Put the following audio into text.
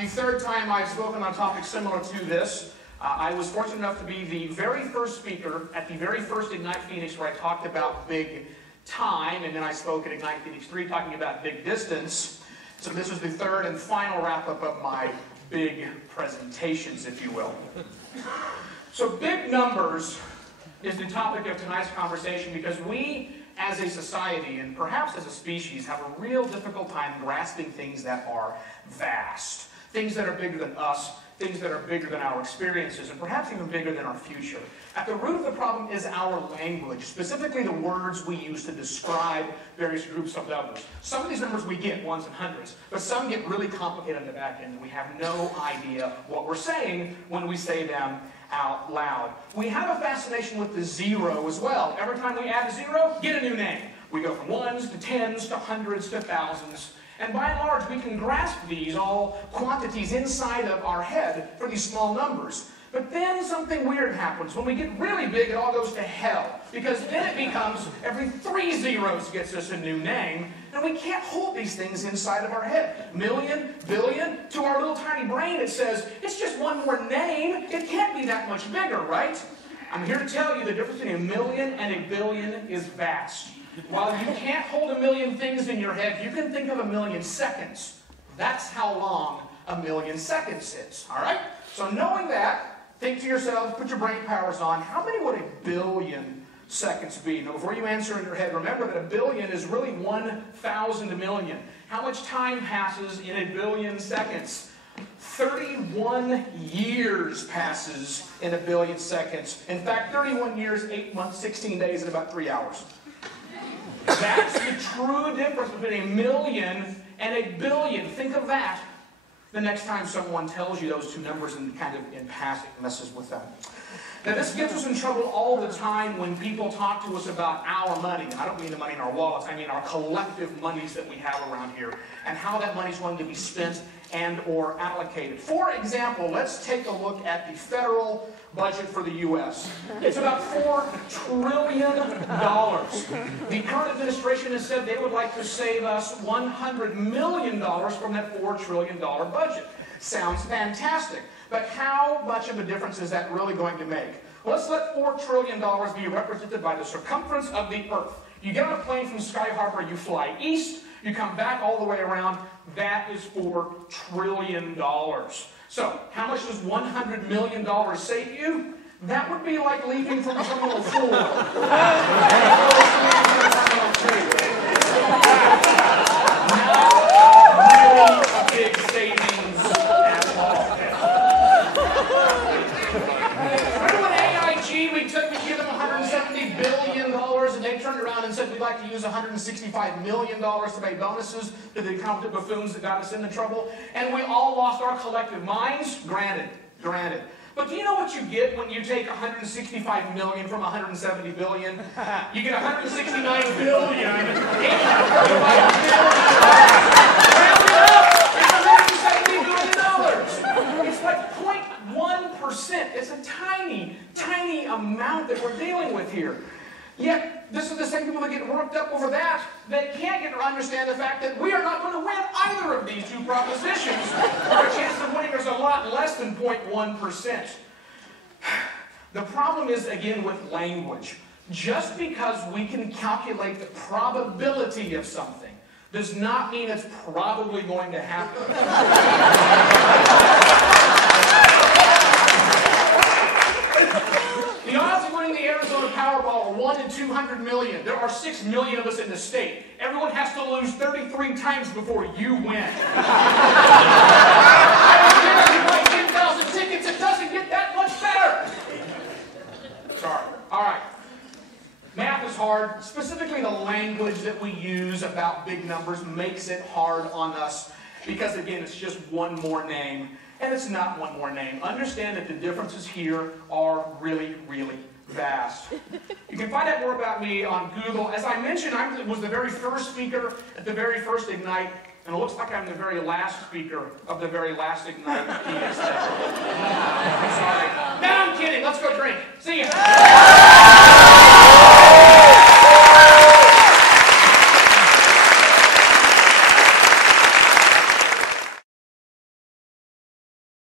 the third time I've spoken on a topic similar to this. I was fortunate enough to be the very first speaker at the very first Ignite Phoenix where I talked about big time, and then I spoke at Ignite Phoenix 3 talking about big distance. So this was the third and final wrap-up of my big presentations, if you will. So big numbers is the topic of tonight's conversation because we, as a society, and perhaps as a species, have a real difficult time grasping things that are vast. Things that are bigger than us, things that are bigger than our experiences, and perhaps even bigger than our future. At the root of the problem is our language, specifically the words we use to describe various groups of numbers. Some of these numbers we get, ones and hundreds, but some get really complicated on the back end, and we have no idea what we're saying when we say them out loud. We have a fascination with the zero as well. Every time we add a zero, get a new name. We go from ones to tens to hundreds to thousands. And by and large, we can grasp these all quantities inside of our head for these small numbers. But then something weird happens. When we get really big, it all goes to hell. Because then it becomes every 3 zeros gets us a new name. And we can't hold these things inside of our head. Million, billion, to our little tiny brain it says, it's just one more name. It can't be that much bigger, right? I'm here to tell you the difference between a million and a billion is vast. While you can't hold a million things in your head, you can think of a million seconds. That's how long a million seconds is, all right? So knowing that, think to yourself, put your brain powers on, how many would a billion seconds be? Now, before you answer in your head, remember that a billion is really 1,000 million. How much time passes in a billion seconds? 31 years passes in a billion seconds. In fact, 31 years, 8 months, 16 days, and about 3 hours. That's the true difference between a million and a billion. Think of that the next time someone tells you those two numbers and kind of in passing messes with them. Now this gets us in trouble all the time when people talk to us about our money. I don't mean the money in our wallets, I mean our collective monies that we have around here and how that money is going to be spent and or allocated. For example, let's take a look at the federal budget for the U.S. It's about $4 trillion. The current administration has said they would like to save us $100 million from that $4 trillion budget. Sounds fantastic, but how much of a difference is that really going to make? Well, let's let $4 trillion be represented by the circumference of the Earth. You get on a plane from Sky Harbor, you fly east, you come back all the way around, that is $4 trillion. So, how much does $100 million save you? That would be like leaving from Terminal 4. Not really a big savings at all. Remember when AIG, we gave them $170 billion and they turned around and said we'd like to use $165 million to pay bonuses to the incompetent buffoons that got us into trouble, and we all lost our collective minds? Granted. But do you know what you get when you take $165 million from $170 billion? You get $169 billion. It's like 0.1%. It's a tiny, tiny amount that we're dealing with here. Yet, this is the same people that get worked up over that. They can't get to understand the fact that we are not going to win either of these two propositions. Our chance of winning is a lot less than 0.1%. The problem is, again, with language. Just because we can calculate the probability of something does not mean it's probably going to happen. The odds of winning the Arizona Powerball are 1 in 200 million. There are 6 million of us in the state. Everyone has to lose 33 times before you win. I don't care if you buy 10,000 tickets, it doesn't get that much better. Sorry. All right. Math is hard. Specifically, the language that we use about big numbers makes it hard on us because, again, it's just one more name. And it's not one more name. Understand that the differences here are really, really vast. You can find out more about me on Google. As I mentioned, I was the very first speaker at the very first Ignite, and it looks like I'm the very last speaker of the very last Ignite PSA. I'm sorry. No, I'm kidding. Let's go drink. See ya.